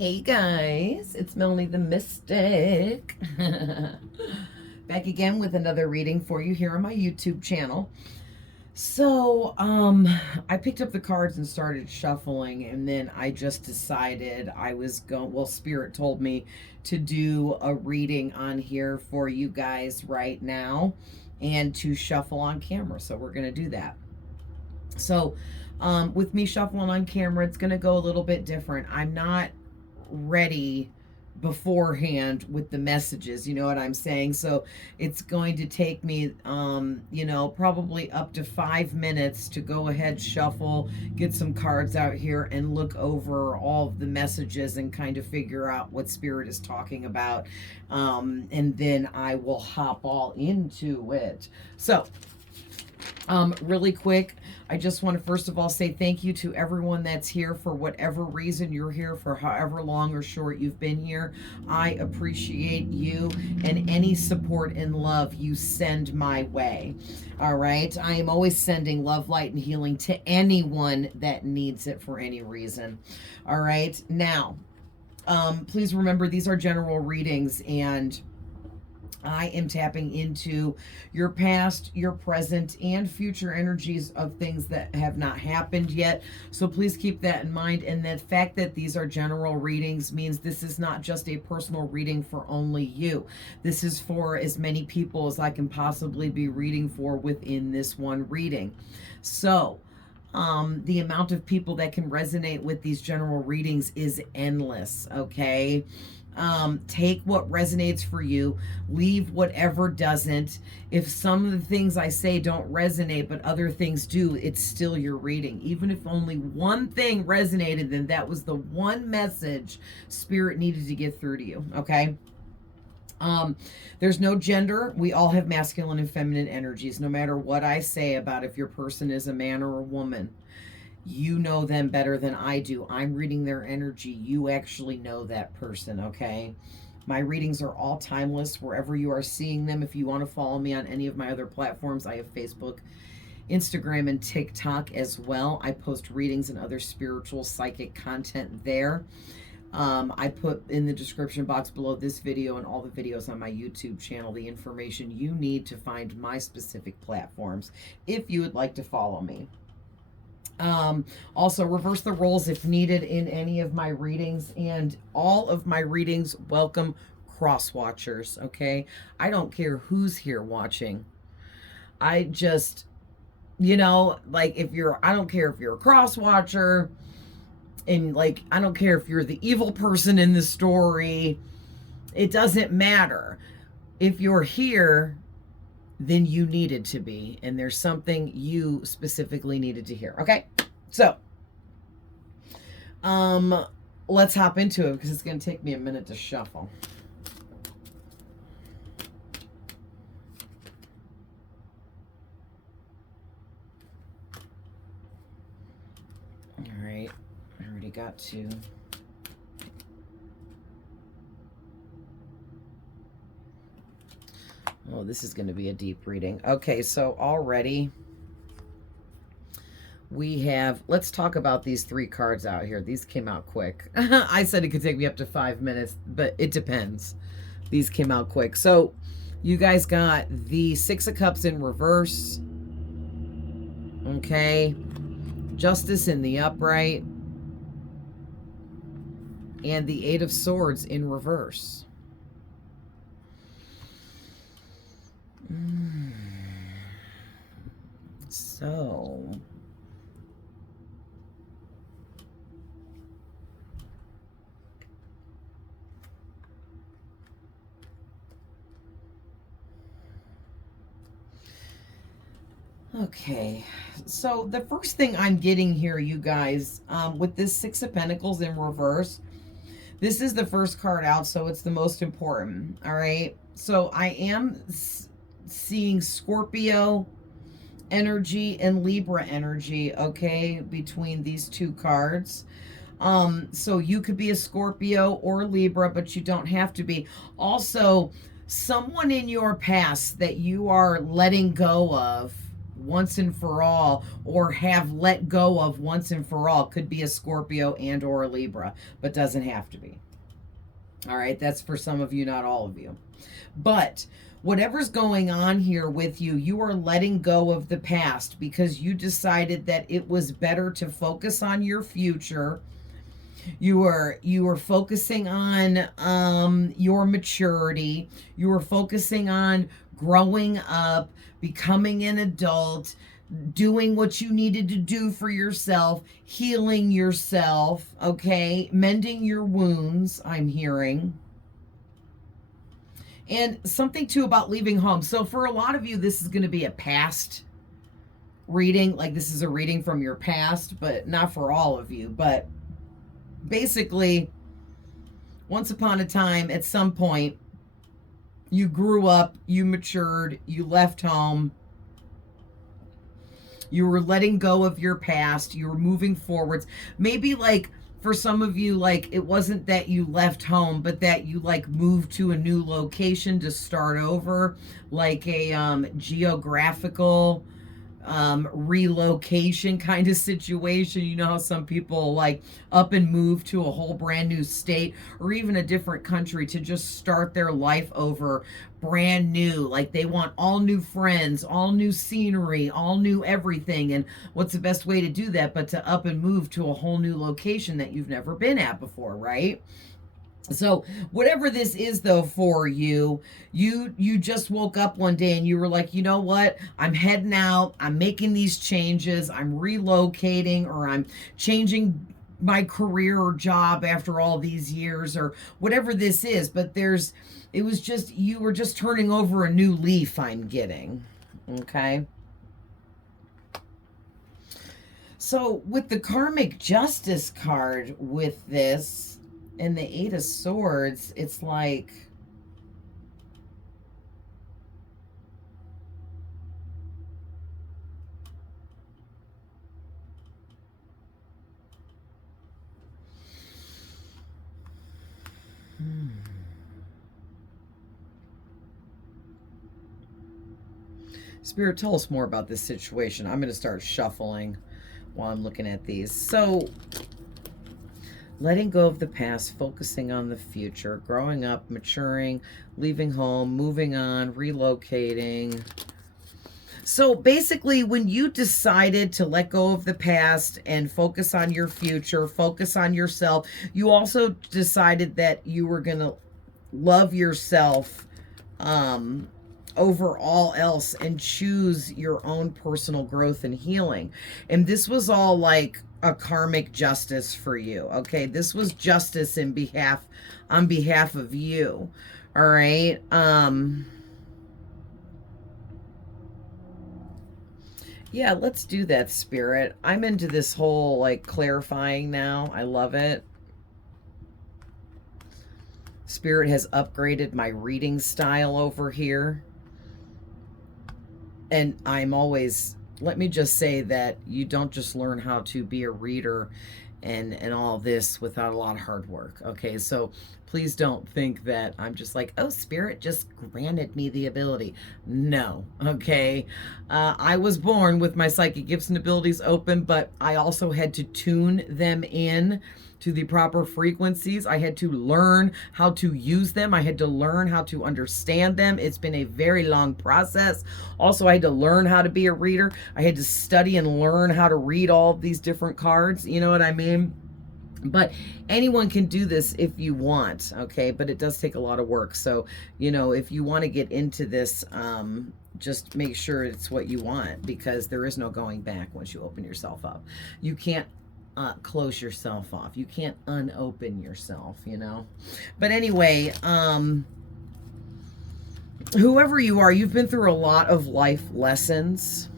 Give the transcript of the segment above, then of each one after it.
Hey guys, it's Melanie the Mystic. Back again with another reading for you here on my YouTube channel. So, I picked up the cards and started shuffling, and then I just decided I was going, well, Spirit told me to do a reading on here for you guys right now and to shuffle on camera. So we're going to do that. So, with me shuffling on camera, it's going to go a little bit different. I'm not ready beforehand with the messages, you know what I'm saying? So it's going to take me probably up to 5 minutes to go ahead, shuffle, get some cards out here and look over all of the messages and kind of figure out what Spirit is talking about, and then I will hop all into it. So really quick, I just want to first of all say thank you to everyone that's here for whatever reason you're here, for however long or short you've been here. I appreciate you and any support and love you send my way. All right. I am always sending love, light, and healing to anyone that needs it for any reason. All right. Now, please remember these are general readings, and I am tapping into your past, your present, and future energies of things that have not happened yet. So please keep that in mind. And the fact that these are general readings means this is not just a personal reading for only you. This is for as many people as I can possibly be reading for within this one reading. So, the amount of people that can resonate with these general readings is endless, okay? Take what resonates for you, leave whatever doesn't. If some of the things I say don't resonate but other things do, it's still your reading. Even if only one thing resonated, then that was the one message Spirit needed to get through to you, okay? There's no gender. We all have masculine and feminine energies. No matter what I say about if your person is a man or a woman, you know them better than I do. I'm reading their energy. You actually know that person, okay? My readings are all timeless wherever you are seeing them. If you want to follow me on any of my other platforms, I have Facebook, Instagram, and TikTok as well. I post readings and other spiritual psychic content there. I put in the description box below this video and all the videos on my YouTube channel the information you need to find my specific platforms if you would like to follow me. Also, reverse the roles if needed in any of my readings, and all of my readings welcome cross watchers, okay? I don't care who's here watching. I just, like I don't care if you're a cross watcher, and like, I don't care if you're the evil person in the story. It doesn't matter. If you're here, then you needed to be, and there's something you specifically needed to hear, okay? So, let's hop into it because it's going to take me a minute to shuffle. All right, I already got two. Oh, this is going to be a deep reading. Okay, so already we have, let's talk about these three cards out here. These came out quick. I said it could take me up to 5 minutes, but it depends. These came out quick. So you guys got the Six of Cups in reverse. Okay. Justice in the upright. And the Eight of Swords in reverse. So, okay, so the first thing I'm getting here, you guys, with this Six of Pentacles in reverse, this is the first card out, so it's the most important, all right? So I am seeing Scorpio energy and Libra energy, okay, between these two cards. So you could be a Scorpio or Libra, but you don't have to be. Also, someone in your past that you are letting go of, once and for all, or have let go of once and for all. Could be a Scorpio and or a Libra, but doesn't have to be. All right, that's for some of you, not all of you. But whatever's going on here with you, you are letting go of the past because you decided that it was better to focus on your future. You are focusing on your maturity. You are focusing on growing up, becoming an adult, doing what you needed to do for yourself, healing yourself, okay? Mending your wounds, I'm hearing. And something too about leaving home. So for a lot of you, this is going to be a past reading. Like this is a reading from your past, but not for all of you. But basically, once upon a time, at some point, you grew up, you matured, you left home. You were letting go of your past. You were moving forwards. Maybe like for some of you, like it wasn't that you left home, but that you like moved to a new location to start over, like a geographical relocation kind of situation. You know how some people like up and move to a whole brand new state or even a different country to just start their life over brand new. Like they want all new friends, all new scenery, all new everything. And what's the best way to do that but to up and move to a whole new location that you've never been at before, right? So whatever this is though for you, you just woke up one day and you were like, you know what? I'm heading out. I'm making these changes. I'm relocating or I'm changing my career or job after all these years or whatever this is. But it was just, you were just turning over a new leaf, I'm getting. Okay. So with the karmic justice card with this, and the Eight of Swords, it's like, Spirit, tell us more about this situation. I'm going to start shuffling while I'm looking at these. So, letting go of the past, focusing on the future, growing up, maturing, leaving home, moving on, relocating. So basically, when you decided to let go of the past and focus on your future, focus on yourself, you also decided that you were going to love yourself over all else and choose your own personal growth and healing. And this was all like a karmic justice for you. Okay, this was justice on behalf of you. All right. Yeah, let's do that, Spirit. I'm into this whole like clarifying now. I love it. Spirit has upgraded my reading style over here. And I'm always, let me just say that you don't just learn how to be a reader and all this without a lot of hard work. Okay, so please don't think that I'm just like, oh, Spirit just granted me the ability. No, okay. I was born with my psychic gifts and abilities open, but I also had to tune them in to the proper frequencies. I had to learn how to use them. I had to learn how to understand them. It's been a very long process. Also, I had to learn how to be a reader. I had to study and learn how to read all of these different cards. You know what I mean? But anyone can do this if you want, okay? But it does take a lot of work. So, you know, if you want to get into this, just make sure it's what you want, because there is no going back once you open yourself up. You can't close yourself off. You can't unopen yourself, you know? But anyway, whoever you are, you've been through a lot of life lessons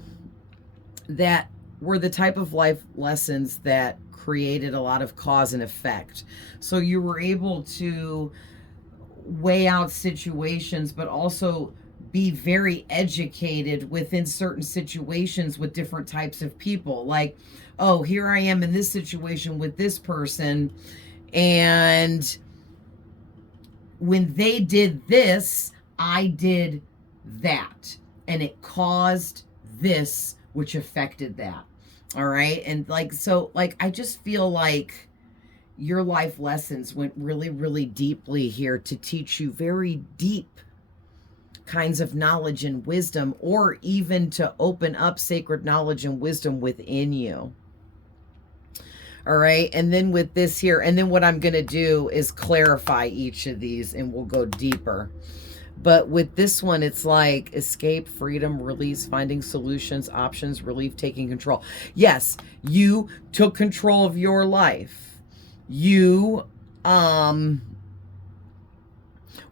that were the type of life lessons that created a lot of cause and effect. So you were able to weigh out situations, but also be very educated within certain situations with different types of people. Like, oh, here I am in this situation with this person, and when they did this, I did that, and it caused this which affected that. All right. And like, so like, I just feel like your life lessons went really, really deeply here to teach you very deep kinds of knowledge and wisdom, or even to open up sacred knowledge and wisdom within you. All right. And then with this here, and then what I'm going to do is clarify each of these and we'll go deeper. But with this one, it's like escape, freedom, release, finding solutions, options, relief, taking control. Yes, you took control of your life. You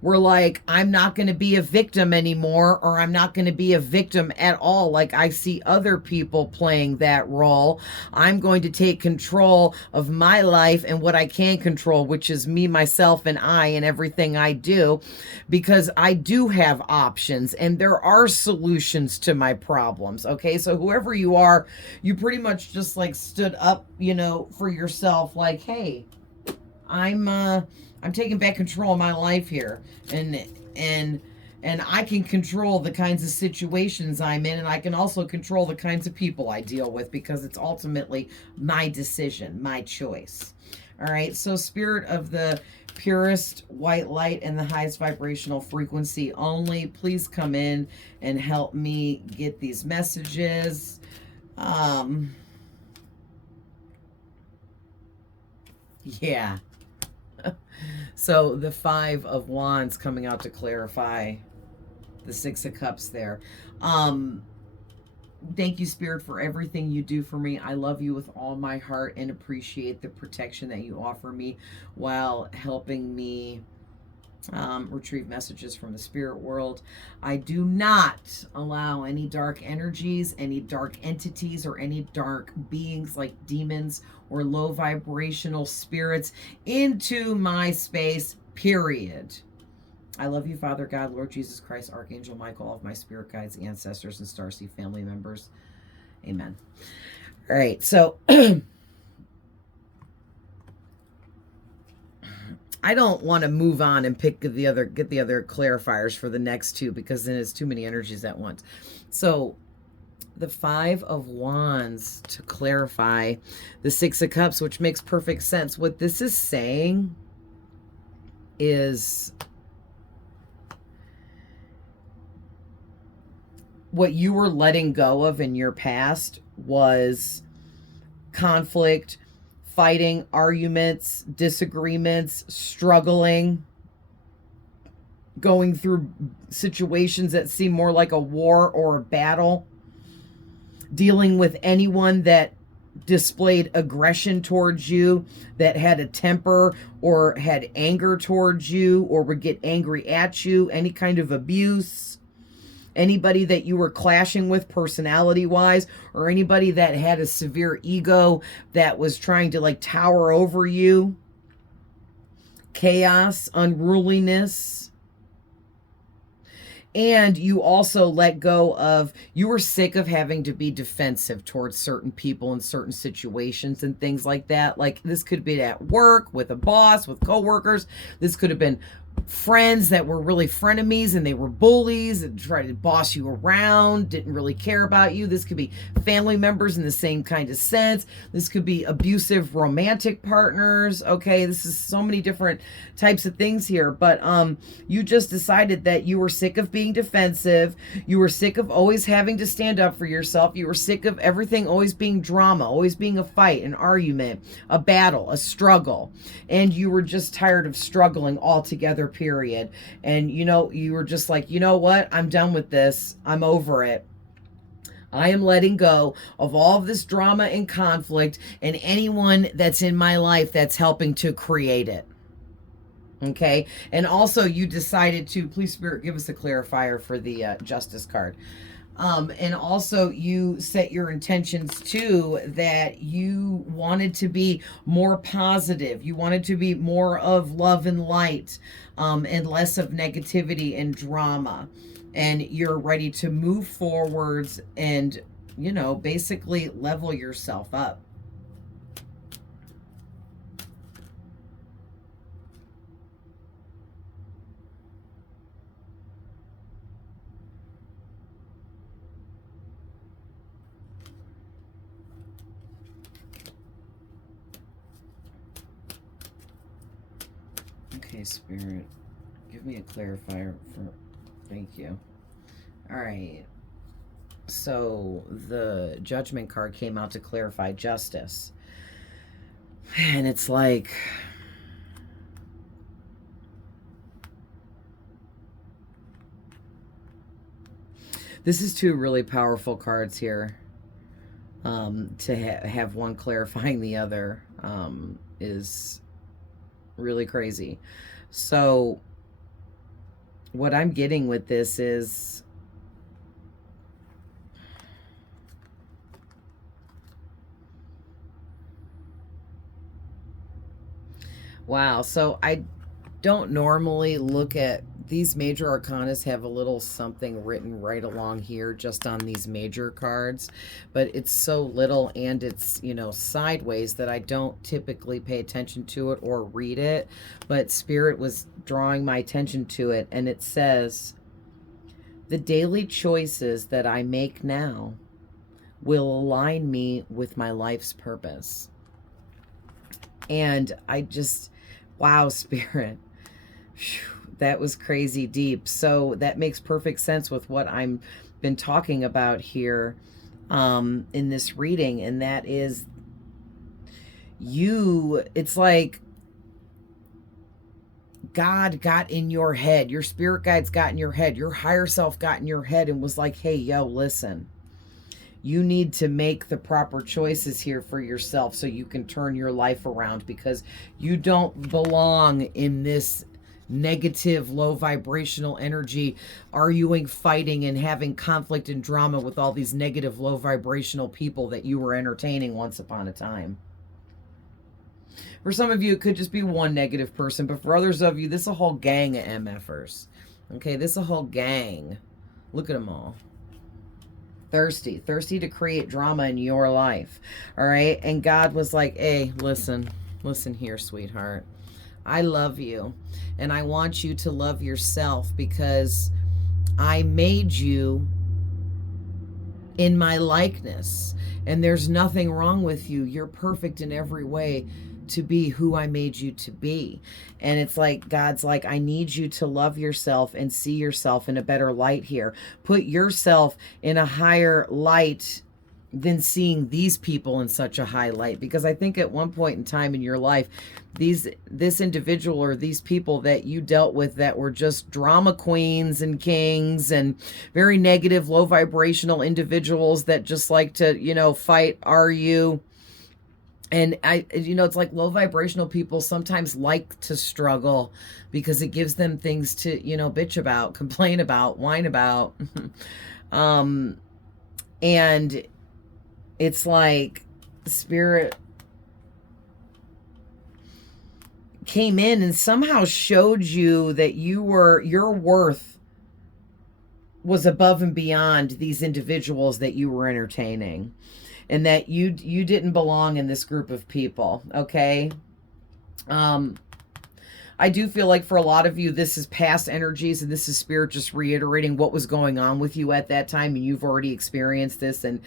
were like, I'm not going to be a victim anymore, or I'm not going to be a victim at all. Like I see other people playing that role. I'm going to take control of my life and what I can control, which is me, myself, and I, and everything I do, because I do have options and there are solutions to my problems. Okay. So whoever you are, you pretty much just like stood up, you know, for yourself, like, hey, I'm taking back control of my life here, and I can control the kinds of situations I'm in, and I can also control the kinds of people I deal with, because it's ultimately my decision, my choice. All right. So spirit of the purest white light and the highest vibrational frequency only, please come in and help me get these messages. Yeah. So the Five of Wands coming out to clarify the Six of Cups there. Thank you, Spirit, for everything you do for me. I love you with all my heart and appreciate the protection that you offer me while helping me retrieve messages from the spirit world. I do not allow any dark energies, any dark entities, or any dark beings like demons or low vibrational spirits into my space, period. I love you, Father God, Lord Jesus Christ, Archangel Michael, all of my spirit guides, ancestors, and Starseed family members. Amen. All right, so I don't want to move on and get the other clarifiers for the next two, because then it's too many energies at once. So the Five of Wands to clarify the Six of Cups, which makes perfect sense. What this is saying is what you were letting go of in your past was conflict, fighting, arguments, disagreements, struggling, going through situations that seem more like a war or a battle, dealing with anyone that displayed aggression towards you, that had a temper or had anger towards you or would get angry at you, any kind of abuse, anybody that you were clashing with personality wise, or anybody that had a severe ego that was trying to like tower over you, chaos, unruliness. And you also let go of, you were sick of having to be defensive towards certain people in certain situations and things like that. Like this could be at work, with a boss, with coworkers. This could have been friends that were really frenemies and they were bullies and tried to boss you around, didn't really care about you. This could be family members in the same kind of sense. This could be abusive romantic partners. Okay, this is so many different types of things here, but you just decided that you were sick of being defensive. You were sick of always having to stand up for yourself. You were sick of everything always being drama, always being a fight, an argument, a battle, a struggle. And you were just tired of struggling altogether, period. And you know, you were just like, you know what? I'm done with this. I'm over it. I am letting go of all of this drama and conflict and anyone that's in my life that's helping to create it. Okay. And also you decided to, please Spirit, give us a clarifier for the Justice card. And also you set your intentions too, that you wanted to be more positive. You wanted to be more of love and light, and less of negativity and drama. And you're ready to move forwards and, you know, basically level yourself up. Okay, Spirit, give me a clarifier for, thank you. All right. So the Judgment card came out to clarify justice. And it's like, this is two really powerful cards here. To have one clarifying the other is really crazy. So what I'm getting with this is, wow. So I don't normally look at these major arcanas, have a little something written right along here just on these major cards, but it's so little and it's, you know, sideways that I don't typically pay attention to it or read it, but Spirit was drawing my attention to it, and it says, the daily choices that I make now will align me with my life's purpose. And I just, wow, Spirit. Whew, that was crazy deep. So that makes perfect sense with what I'm been talking about here in this reading. And that is, it's like God got in your head, your spirit guides got in your head, your higher self got in your head and was like, hey, yo, listen, you need to make the proper choices here for yourself so you can turn your life around, because you don't belong in this negative, low vibrational energy, arguing, fighting, and having conflict and drama with all these negative, low vibrational people that you were entertaining once upon a time. For some of you, it could just be one negative person, but for others of you, this is a whole gang of MFers. Okay, this is a whole gang. Look at them all. Thirsty to create drama in your life. All right, and God was like, hey, listen here, sweetheart. I love you, and I want you to love yourself, because I made you in my likeness, and there's nothing wrong with you. You're perfect in every way to be who I made you to be. And it's like, God's like, I need you to love yourself and see yourself in a better light here. Put yourself in a higher light than seeing these people in such a high light. Because I think at one point in time in your life, this individual or these people that you dealt with that were just drama queens and kings and very negative, low vibrational individuals that just like to, you know, fight, argue. And it's like low vibrational people sometimes like to struggle because it gives them things to, you know, bitch about, complain about, whine about. And it's like Spirit came in and somehow showed you that your worth was above and beyond these individuals that you were entertaining, and that you didn't belong in this group of people, okay? I do feel like for a lot of you, this is past energies, and this is Spirit just reiterating what was going on with you at that time, and you've already experienced this and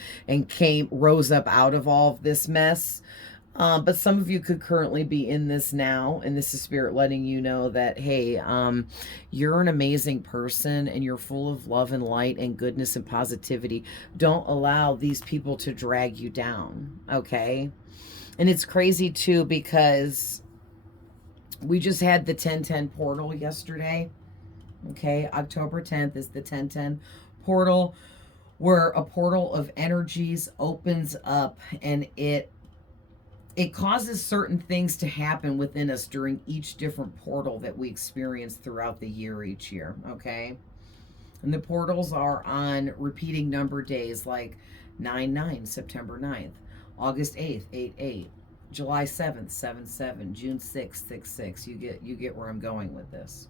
rose up out of all of this mess. But some of you could currently be in this now, and this is Spirit letting you know that, hey, you're an amazing person, and you're full of love and light and goodness and positivity. Don't allow these people to drag you down, okay? And it's crazy, too, because we just had the 1010 portal yesterday, okay? October 10th is the 1010 portal, where a portal of energies opens up, and it causes certain things to happen within us during each different portal that we experience throughout the year, each year, okay? And the portals are on repeating number days like 9/9, September 9th, August 8th, 8/8, July 7th, 7/7, June 6th, 6/6. You get where I'm going with this.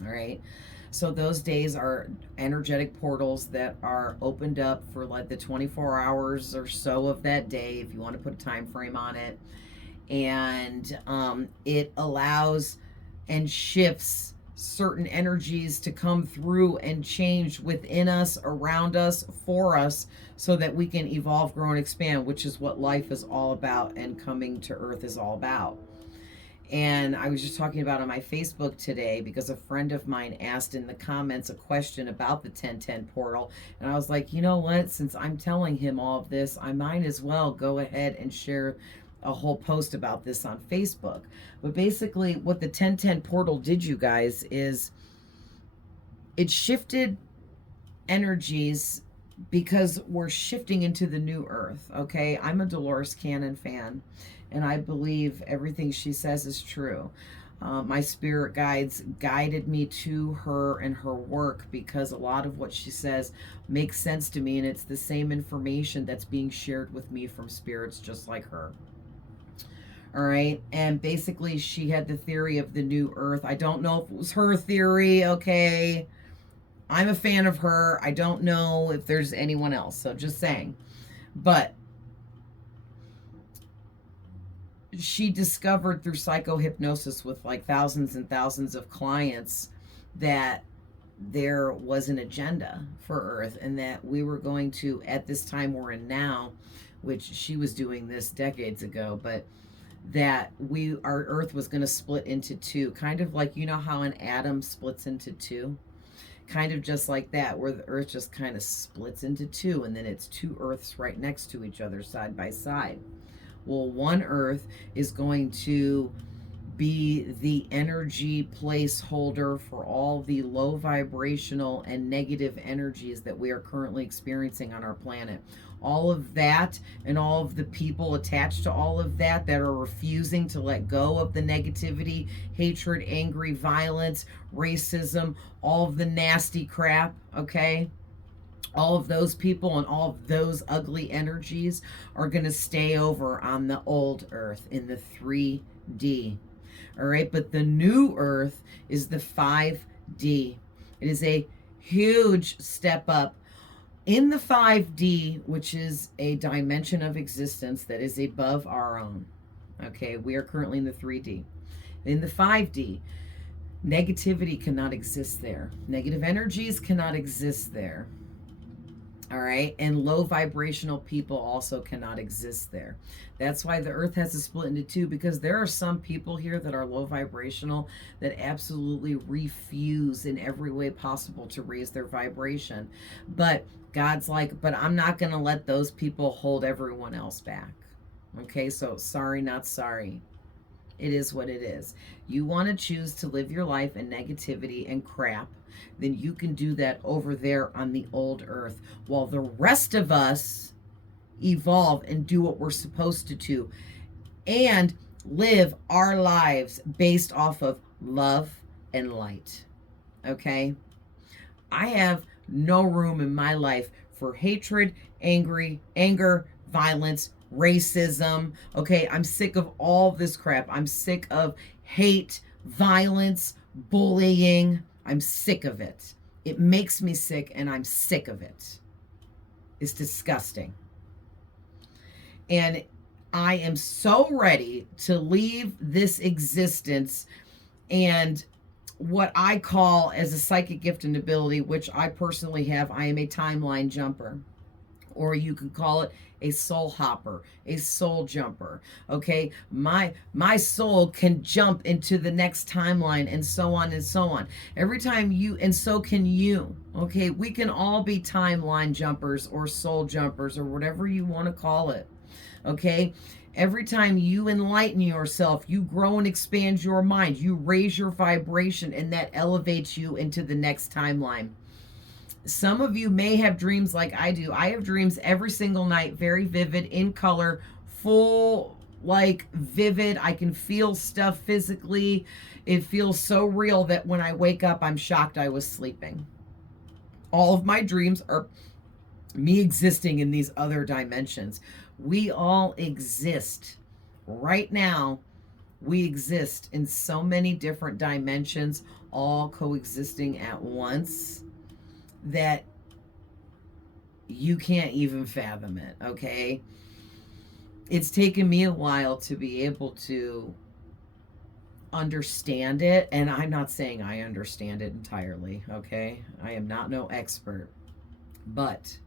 All right. So those days are energetic portals that are opened up for like the 24 hours or so of that day, if you want to put a time frame on it. And it allows and shifts certain energies to come through and change within us, around us, for us, so that we can evolve, grow, and expand, which is what life is all about and coming to Earth is all about. And I was just talking about on my Facebook today because a friend of mine asked in the comments a question about the 1010 portal. And I was like, you know what? Since I'm telling him all of this, I might as well go ahead and share a whole post about this on Facebook. But basically, what the 1010 portal did, you guys, is it shifted energies because we're shifting into the new earth. Okay, I'm a Dolores Cannon fan, and I believe everything she says is true. My spirit guides guided me to her and her work because a lot of what she says makes sense to me, and it's the same information that's being shared with me from spirits just like her. All right. And basically, she had the theory of the new earth. I don't know if it was her theory. Okay. I'm a fan of her. I don't know if there's anyone else. So just saying. But she discovered through psychohypnosis with like thousands and thousands of clients that there was an agenda for Earth and that we were going to, at this time we're in now, which she was doing this decades ago, but that our Earth was going to split into two, kind of like, you know how an atom splits into two? Kind of just like that, where the Earth just kind of splits into two, and then it's two Earths right next to each other, side by side. Well, one Earth is going to be the energy placeholder for all the low vibrational and negative energies that we are currently experiencing on our planet. All of that and all of the people attached to all of that that are refusing to let go of the negativity, hatred, angry, violence, racism, all of the nasty crap, okay? All of those people and all of those ugly energies are going to stay over on the old earth in the 3D. All right, but the new earth is the 5D. It is a huge step up in the 5D, which is a dimension of existence that is above our own. Okay, we are currently in the 3D. In the 5D, negativity cannot exist there. Negative energies cannot exist there. All right, and low vibrational people also cannot exist there. That's why the earth has to split into two, because there are some people here that are low vibrational that absolutely refuse in every way possible to raise their vibration. But God's like, but I'm not going to let those people hold everyone else back. Okay, so sorry, not sorry. It is what it is. You want to choose to live your life in negativity and crap, then you can do that over there on the old earth, while the rest of us evolve and do what we're supposed to do and live our lives based off of love and light. Okay? I have no room in my life for hatred, anger, violence, racism. Okay, I'm sick of all this crap. I'm sick of hate, violence, bullying. I'm sick of it. It makes me sick, and I'm sick of it. It's disgusting. And I am so ready to leave this existence and what I call as a psychic gift and ability, which I personally have. I am a timeline jumper, or you could call it a soul hopper, a soul jumper. Okay, my soul can jump into the next timeline, and so on and so on. Every time you, and so can you. Okay, we can all be timeline jumpers or soul jumpers or whatever you want to call it. Okay, every time you enlighten yourself, you grow and expand your mind, you raise your vibration, and that elevates you into the next timeline. Some of you may have dreams like I do. I have dreams every single night, very vivid, in color, full, like vivid. I can feel stuff physically. It feels so real that when I wake up, I'm shocked I was sleeping. All of my dreams are me existing in these other dimensions. We all exist right now. We exist in so many different dimensions, all coexisting at once, that you can't even fathom it. Okay, it's taken me a while to be able to understand it, and I'm not saying I understand it entirely. Okay, I am not no expert, but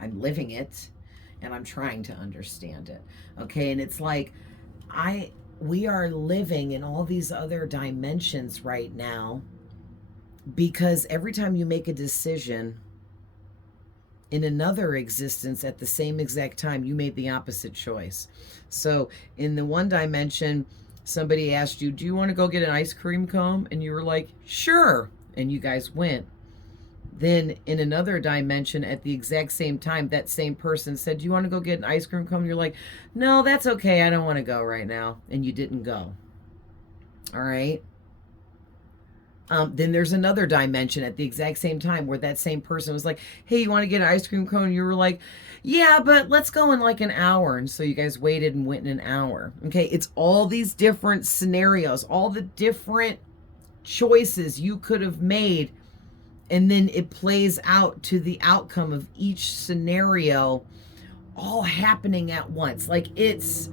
I'm living it and I'm trying to understand it. Okay, and it's like we are living in all these other dimensions right now because every time you make a decision in another existence at the same exact time, you made the opposite choice. So in the one dimension, somebody asked you, do you want to go get an ice cream cone? And you were like, sure. And you guys went. Then in another dimension at the exact same time, that same person said, do you want to go get an ice cream cone? You're like, no, that's okay. I don't want to go right now. And you didn't go. All right. Then there's another dimension at the exact same time where that same person was like, hey, you want to get an ice cream cone? And you were like, yeah, but let's go in like an hour. And so you guys waited and went in an hour. Okay. It's all these different scenarios, all the different choices you could have made. And then it plays out to the outcome of each scenario all happening at once. Like it's,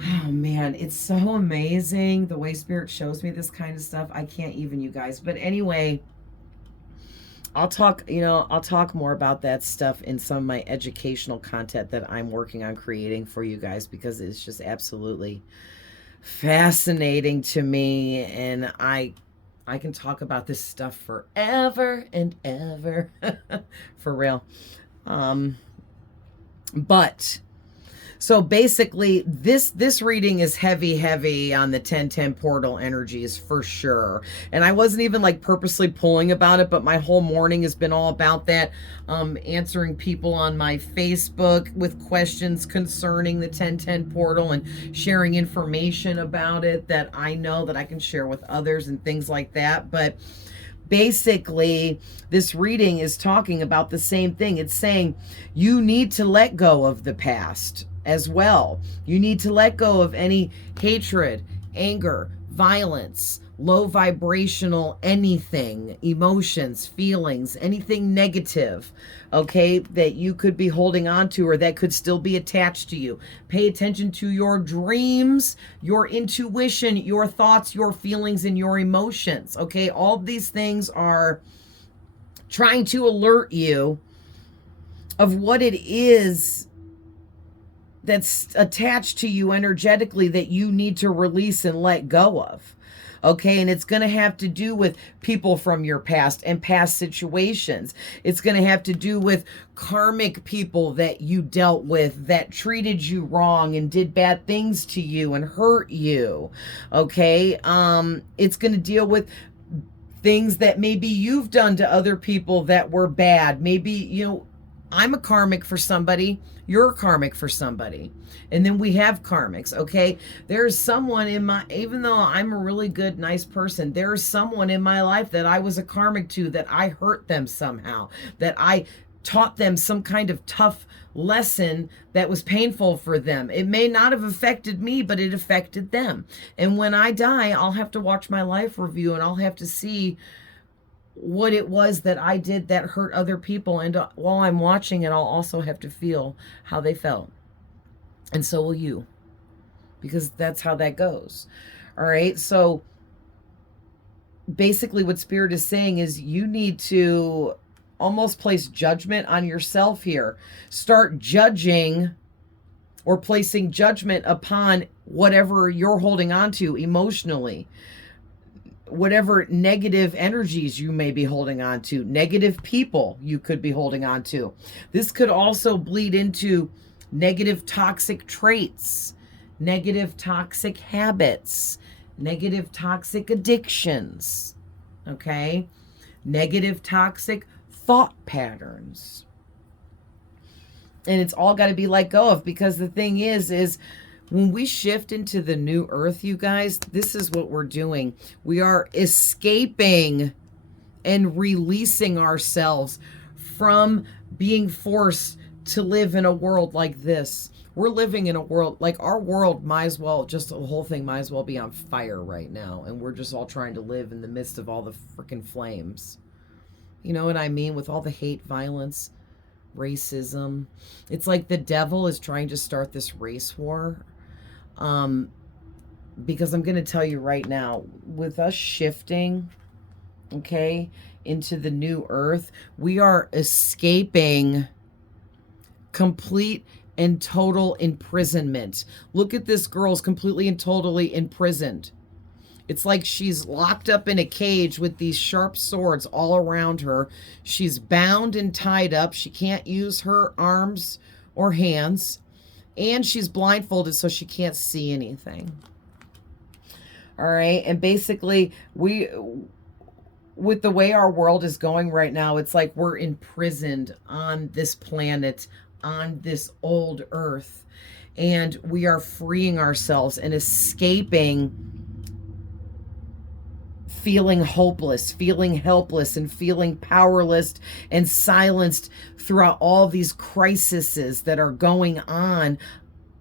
oh man, it's so amazing the way Spirit shows me this kind of stuff. I can't even, you guys. But anyway, I'll talk more about that stuff in some of my educational content that I'm working on creating for you guys, because it's just absolutely fascinating to me. And I can talk about this stuff forever and ever. For real. But so basically this reading is heavy on the 1010 portal energies for sure. And I wasn't even like purposely pulling about it, but my whole morning has been all about that. Answering people on my Facebook with questions concerning the 1010 portal and sharing information about it that I know that I can share with others and things like that. But basically, this reading is talking about the same thing. It's saying you need to let go of the past as well. You need to let go of any hatred, anger, violence, low vibrational anything, emotions, feelings, anything negative, okay, that you could be holding on to or that could still be attached to you. Pay attention to your dreams, your intuition, your thoughts, your feelings, and your emotions, okay? All these things are trying to alert you of what it is that's attached to you energetically that you need to release and let go of. Okay, and it's going to have to do with people from your past and past situations. It's going to have to do with karmic people that you dealt with that treated you wrong and did bad things to you and hurt you. Okay, it's going to deal with things that maybe you've done to other people that were bad. Maybe, I'm a karmic for somebody, you're a karmic for somebody. And then we have karmics, okay? There's someone even though I'm a really good, nice person, there's someone in my life that I was a karmic to, that I hurt them somehow, that I taught them some kind of tough lesson that was painful for them. It may not have affected me, but it affected them. And when I die, I'll have to watch my life review and I'll have to see what it was that I did that hurt other people. And while I'm watching it, I'll also have to feel how they felt. And so will you, because that's how that goes. All right. So basically what Spirit is saying is you need to almost place judgment on yourself here. Start judging or placing judgment upon whatever you're holding on to emotionally. Whatever negative energies you may be holding on to, negative people you could be holding on to. This could also bleed into negative toxic traits, negative toxic habits, negative toxic addictions, okay? Negative toxic thought patterns. And it's all got to be let go of, because the thing is when we shift into the new earth, you guys, this is what we're doing. We are escaping and releasing ourselves from being forced to live in a world like this. We're living in a world, like our world might as well, just the whole thing might as well be on fire right now. And we're just all trying to live in the midst of all the freaking flames. You know what I mean? With all the hate, violence, racism. It's like the devil is trying to start this race war. Because I'm going to tell you right now, with us shifting, okay, into the new earth, we are escaping complete and total imprisonment. Look at this girl's completely and totally imprisoned. It's like she's locked up in a cage with these sharp swords all around her. She's bound and tied up. She can't use her arms or hands. And she's blindfolded so she can't see anything. All right. And basically, with the way our world is going right now, it's like we're imprisoned on this planet, on this old earth. And we are freeing ourselves and escaping feeling hopeless, feeling helpless, and feeling powerless and silenced throughout all these crises that are going on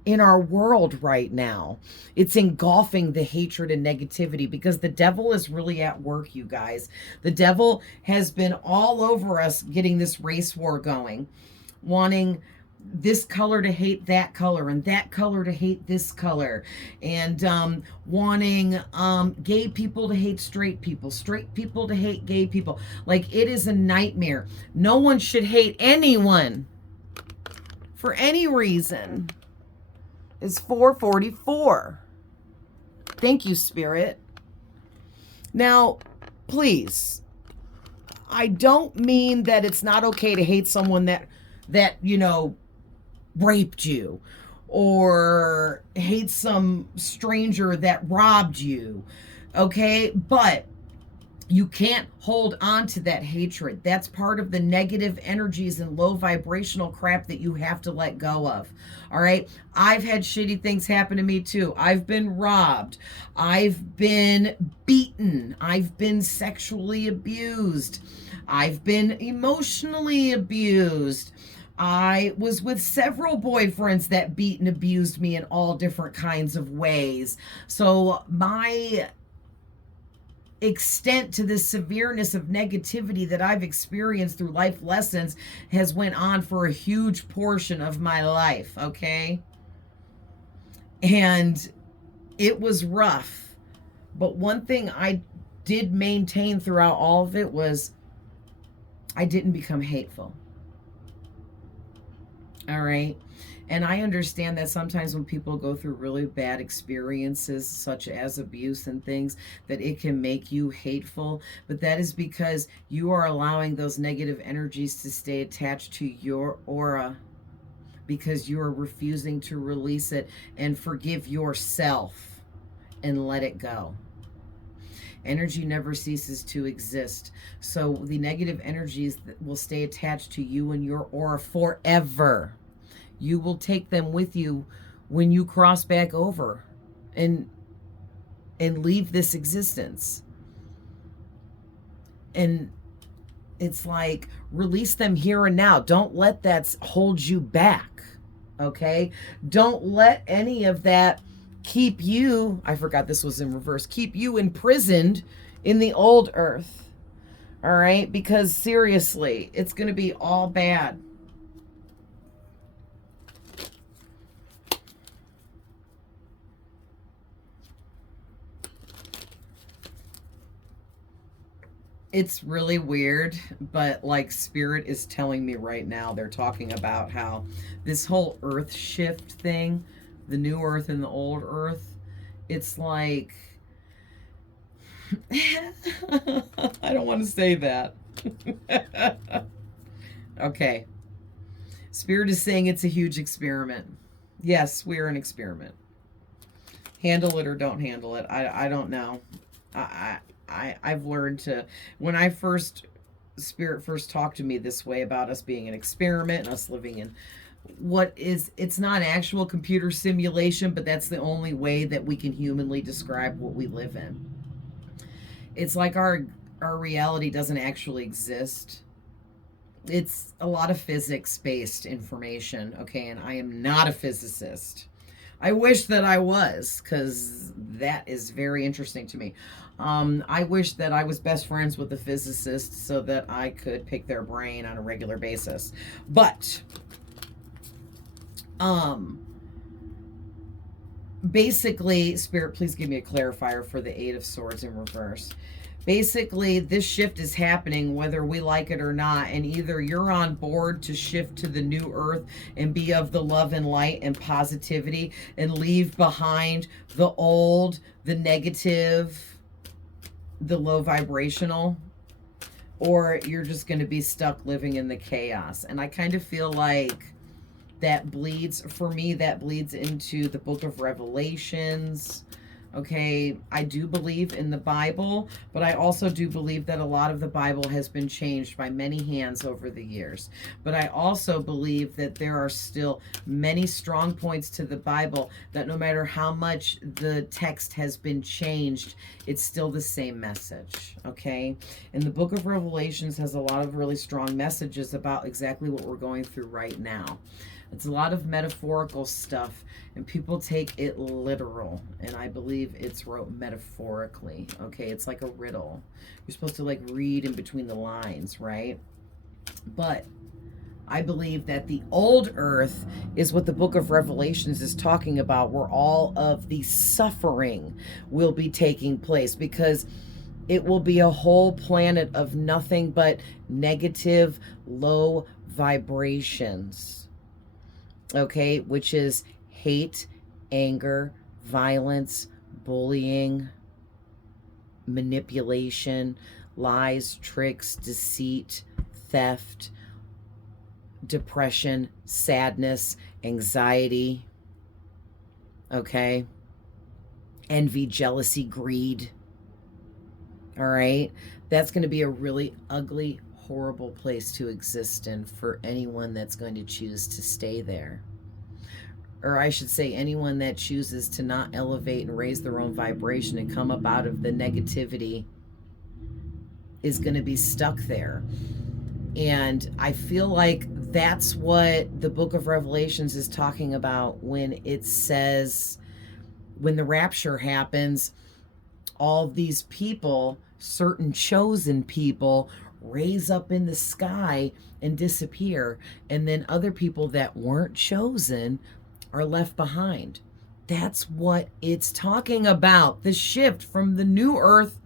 in our world right now. It's engulfing the hatred and negativity because the devil is really at work, you guys. The devil has been all over us getting this race war going, wanting this color to hate that color and that color to hate this color, and wanting gay people to hate straight people to hate gay people. Like, it is a nightmare. No one should hate anyone for any reason. It's 4:44. Thank you, Spirit. Now, please, I don't mean that it's not okay to hate someone that raped you, or hate some stranger that robbed you, okay? But you can't hold on to that hatred. That's part of the negative energies and low vibrational crap that you have to let go of. All right. I've had shitty things happen to me too. I've been robbed. I've been beaten. I've been sexually abused. I've been emotionally abused. I was with several boyfriends that beat and abused me in all different kinds of ways. So my extent to the severeness of negativity that I've experienced through life lessons has went on for a huge portion of my life, okay? And it was rough. But one thing I did maintain throughout all of it was I didn't become hateful. All right. And I understand that sometimes when people go through really bad experiences, such as abuse and things, that it can make you hateful. But that is because you are allowing those negative energies to stay attached to your aura, because you are refusing to release it and forgive yourself and let it go. Energy never ceases to exist. So the negative energies that will stay attached to you and your aura forever. You will take them with you when you cross back over and leave this existence. And it's like, release them here and now. Don't let that hold you back. Okay? Don't let any of that keep you, I forgot this was in reverse, keep you imprisoned in the old earth. All right? Because seriously, it's going to be all bad. It's really weird, but like Spirit is telling me right now, they're talking about how this whole earth shift thing, the new earth and the old earth, it's like, I don't want to say that. Okay. Spirit is saying it's a huge experiment. Yes, we're an experiment. Handle it or don't handle it. I don't know. I've learned to, when Spirit first talked to me this way about us being an experiment and us living in it's not actual computer simulation, but that's the only way that we can humanly describe what we live in. It's like our reality doesn't actually exist. It's a lot of physics-based information, okay, and I am not a physicist. I wish that I was, because that is very interesting to me. I wish that I was best friends with a physicist so that I could pick their brain on a regular basis. But basically, Spirit, please give me a clarifier for the Eight of Swords in reverse. Basically, this shift is happening whether we like it or not, and either you're on board to shift to the new earth and be of the love and light and positivity and leave behind the old, the negative, the low vibrational, or you're just going to be stuck living in the chaos. And I kind of feel like that bleeds, for me, that bleeds into the book of Revelations. Okay, I do believe in the Bible, but I also do believe that a lot of the Bible has been changed by many hands over the years. But I also believe that there are still many strong points to the Bible that no matter how much the text has been changed, it's still the same message, okay? And the book of Revelations has a lot of really strong messages about exactly what we're going through right now. It's a lot of metaphorical stuff, and people take it literal, and I believe it's wrote metaphorically, okay? It's like a riddle. You're supposed to, like, read in between the lines, right? But I believe that the old earth is what the book of Revelations is talking about, where all of the suffering will be taking place, because it will be a whole planet of nothing but negative, low vibrations. Okay, which is hate, anger, violence, bullying, manipulation, lies, tricks, deceit, theft, depression, sadness, anxiety, okay, envy, jealousy, greed. All right, that's going to be a really ugly, horrible place to exist in for anyone that's going to choose to stay there. Or I should say, anyone that chooses to not elevate and raise their own vibration and come up out of the negativity is going to be stuck there. And I feel like that's what the book of Revelations is talking about when it says, when the rapture happens, all these people, certain chosen people, raise up in the sky and disappear, and then other people that weren't chosen are left behind. That's what it's talking about, the shift from the new earth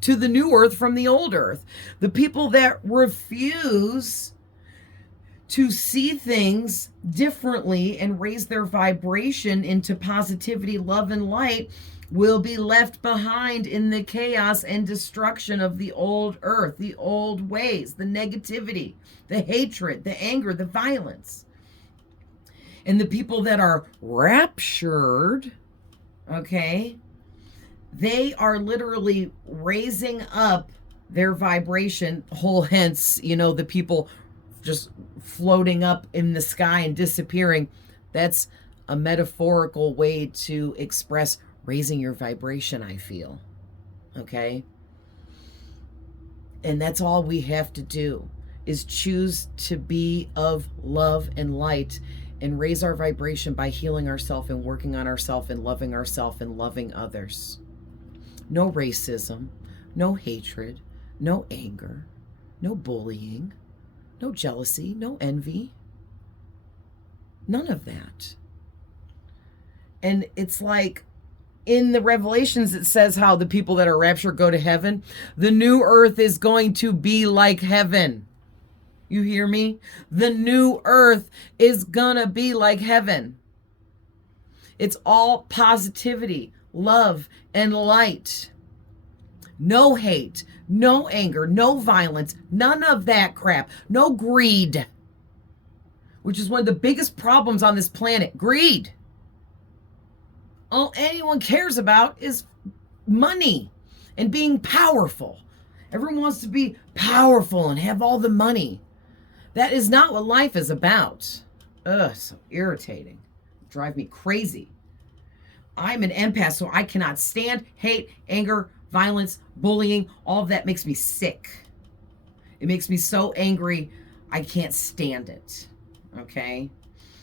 to the new earth from the old earth. The people that refuse to see things differently and raise their vibration into positivity, love, and light will be left behind in the chaos and destruction of the old earth, the old ways, the negativity, the hatred, the anger, the violence. And the people that are raptured, okay, they are literally raising up their vibration, whole hence, you know, the people just floating up in the sky and disappearing. That's a metaphorical way to express raising your vibration, I feel. Okay? And that's all we have to do, is choose to be of love and light and raise our vibration by healing ourselves and working on ourselves and loving others. No racism, no hatred, no anger, no bullying, no jealousy, no envy. None of that. And it's like, in the Revelations, it says how the people that are raptured go to heaven. The new earth is going to be like heaven. You hear me? The new earth is gonna be like heaven. It's all positivity, love, and light. No hate, no anger, no violence, none of that crap. No greed, which is one of the biggest problems on this planet. Greed. All anyone cares about is money and being powerful. Everyone wants to be powerful and have all the money. That is not what life is about. Ugh, so irritating. Drive me crazy. I'm an empath, so I cannot stand hate, anger, violence, bullying. All of that makes me sick. It makes me so angry, I can't stand it. Okay?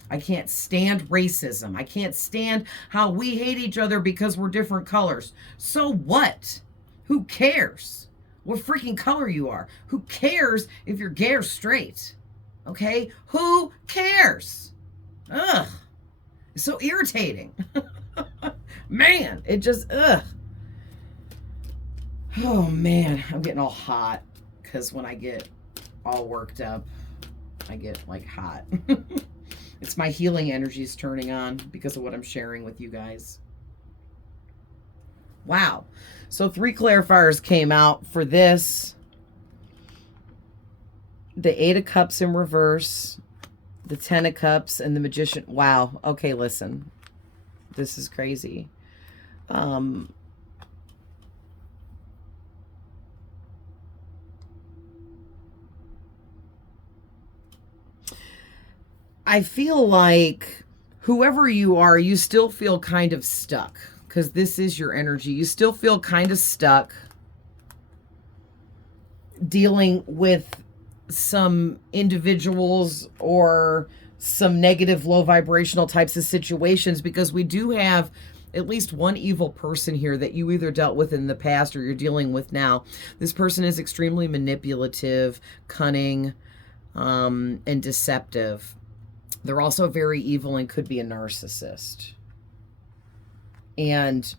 I can't stand racism. I can't stand how we hate each other because we're different colors. So what? Who cares what freaking color you are? Who cares if you're gay or straight? Okay? Who cares? Ugh. It's so irritating. Man, it just, ugh. Oh man, I'm getting all hot because when I get all worked up, I get like hot. It's my healing energies turning on because of what I'm sharing with you guys. Wow. So 3 clarifiers came out for this. The 8 of Cups in reverse, the 10 of Cups, and the Magician. Wow. Okay, listen. This is crazy. I feel like whoever you are, you still feel kind of stuck because this is your energy. You still feel kind of stuck dealing with some individuals or some negative, low vibrational types of situations, because we do have at least one evil person here that you either dealt with in the past or you're dealing with now. This person is extremely manipulative, cunning, and deceptive. They're also very evil and could be a narcissist. And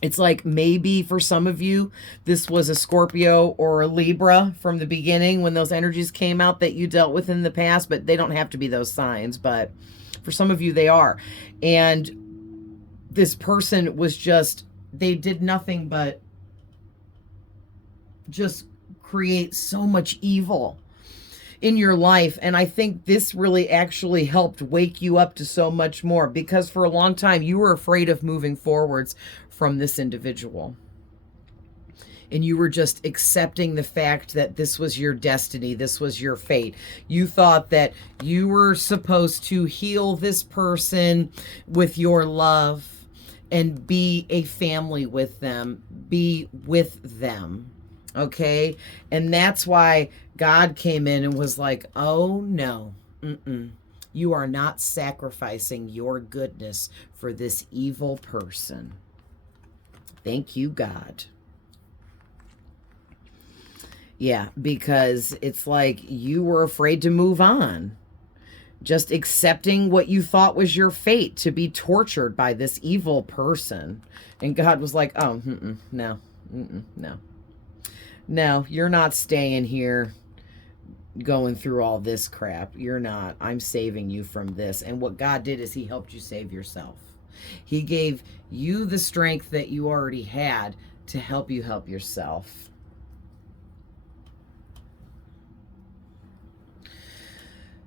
it's like maybe for some of you, this was a Scorpio or a Libra from the beginning when those energies came out that you dealt with in the past, but they don't have to be those signs. But for some of you, they are. And this person was just, they did nothing but just create so much evil in your life. And I think this really actually helped wake you up to so much more, because for a long time you were afraid of moving forwards from this individual. And you were just accepting the fact that this was your destiny. This was your fate. You thought that you were supposed to heal this person with your love and be a family with them, be with them. Okay? And that's why God came in and was like, oh no, you are not sacrificing your goodness for this evil person. Thank you, God. Yeah, because it's like you were afraid to move on. Just accepting what you thought was your fate, to be tortured by this evil person. And God was like, oh, no, no. No, you're not staying here going through all this crap. You're not. I'm saving you from this. And what God did is he helped you save yourself. He gave you the strength that you already had to help you help yourself.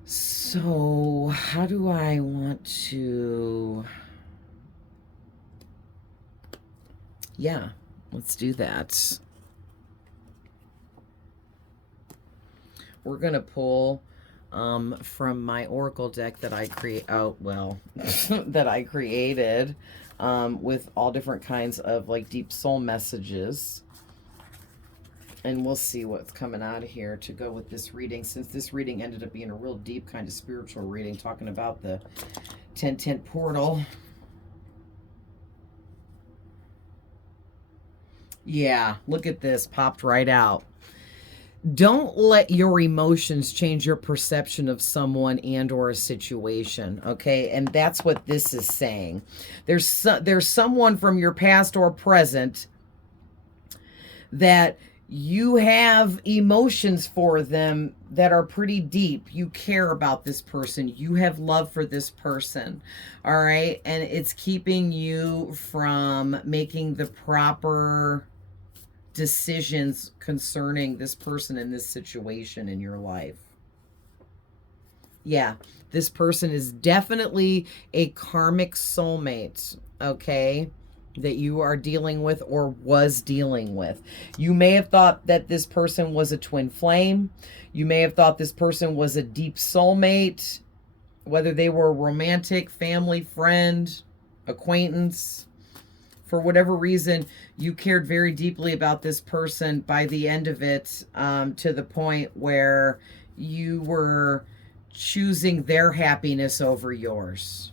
So, how do I want to... Yeah, let's do that. We're going to pull from my Oracle deck that I that I created with all different kinds of like deep soul messages. And we'll see what's coming out of here to go with this reading, since this reading ended up being a real deep kind of spiritual reading, talking about the 1010 portal. Yeah, look at this, popped right out. Don't let your emotions change your perception of someone and or a situation, okay? And that's what this is saying. There's someone from your past or present that you have emotions for them that are pretty deep. You care about this person. You have love for this person, all right? And it's keeping you from making the proper decisions concerning this person in this situation in your life. Yeah, this person is definitely a karmic soulmate, okay, that you are dealing with or was dealing with. You may have thought that this person was a twin flame. You may have thought this person was a deep soulmate, whether they were romantic, family, friend, acquaintance. For whatever reason, you cared very deeply about this person by the end of it, to the point where you were choosing their happiness over yours.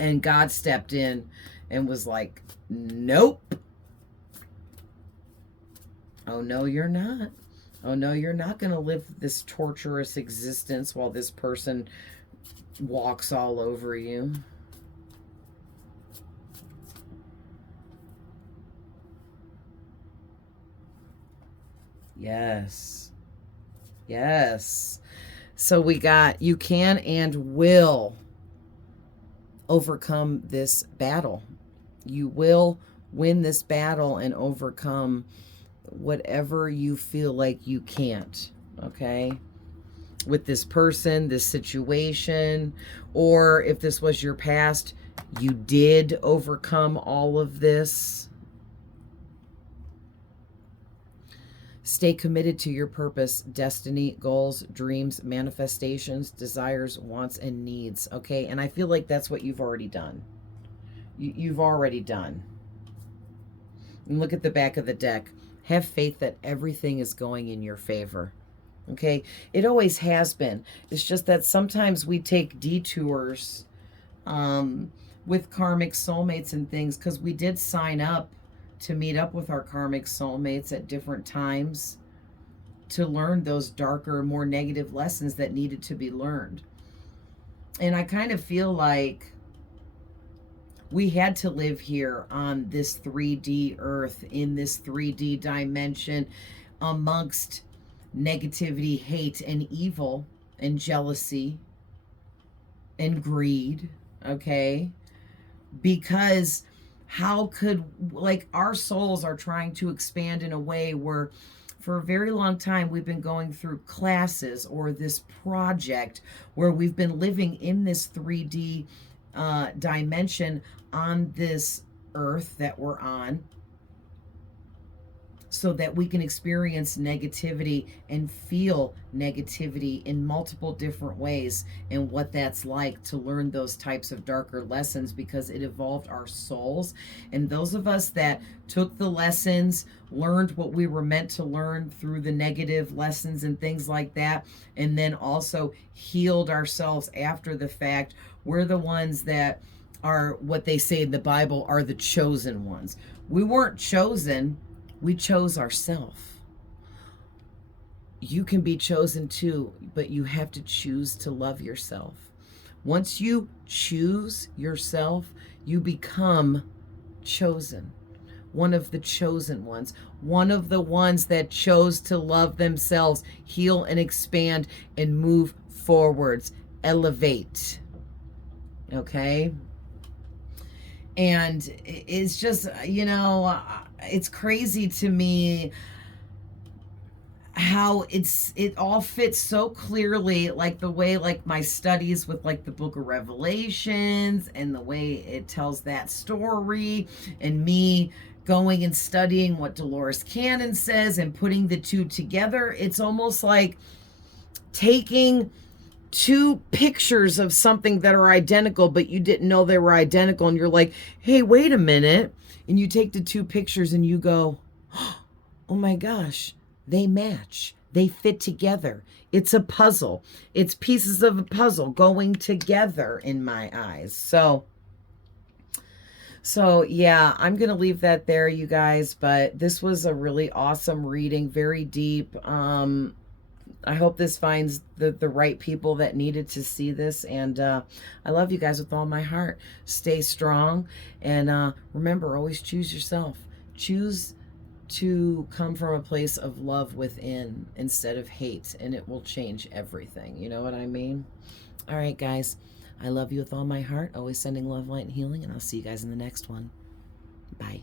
And God stepped in and was like, nope. Oh, no, you're not. Oh, no, you're not going to live this torturous existence while this person walks all over you. Yes. Yes. So we got you can and will overcome this battle. You will win this battle and overcome whatever you feel like you can't, okay? With this person, this situation, or if this was your past, you did overcome all of this. Stay committed to your purpose, destiny, goals, dreams, manifestations, desires, wants, and needs, okay? And I feel like that's what you've already done. You've already done. And look at the back of the deck. Have faith that everything is going in your favor. Okay? It always has been. It's just that sometimes we take detours with karmic soulmates and things because we did sign up to meet up with our karmic soulmates at different times to learn those darker, more negative lessons that needed to be learned. And I kind of feel like we had to live here on this 3D earth, in this 3D dimension, amongst negativity, hate, and evil, and jealousy, and greed, okay? Because how could, like, our souls are trying to expand in a way where for a very long time we've been going through classes or this project where we've been living in this 3D dimension on this earth that we're on, so that we can experience negativity and feel negativity in multiple different ways, and what that's like to learn those types of darker lessons, because it evolved our souls. And those of us that took the lessons, learned what we were meant to learn through the negative lessons and things like that, and then also healed ourselves after the fact, we're the ones that are, what they say in the Bible, are the chosen ones. We weren't chosen. We chose ourselves. You can be chosen too, but you have to choose to love yourself. Once you choose yourself, you become chosen. One of the chosen ones. One of the ones that chose to love themselves, heal and expand and move forwards, elevate. Okay? And it's just, you know, it's crazy to me how it all fits so clearly, like the way, like my studies with like the book of Revelations and the way it tells that story, and me going and studying what Dolores Cannon says and putting the two together. It's almost like taking two pictures of something that are identical, but you didn't know they were identical, and you're like, hey, wait a minute, and you take the two pictures and you go, oh my gosh, they match, they fit together. It's a puzzle. It's pieces of a puzzle going together in my eyes. So yeah, I'm gonna leave that there, you guys, but this was a really awesome reading, very deep. I hope this finds the right people that needed to see this. And I love you guys with all my heart. Stay strong. And remember, always choose yourself. Choose to come from a place of love within instead of hate. And it will change everything. You know what I mean? All right, guys. I love you with all my heart. Always sending love, light, and healing. And I'll see you guys in the next one. Bye.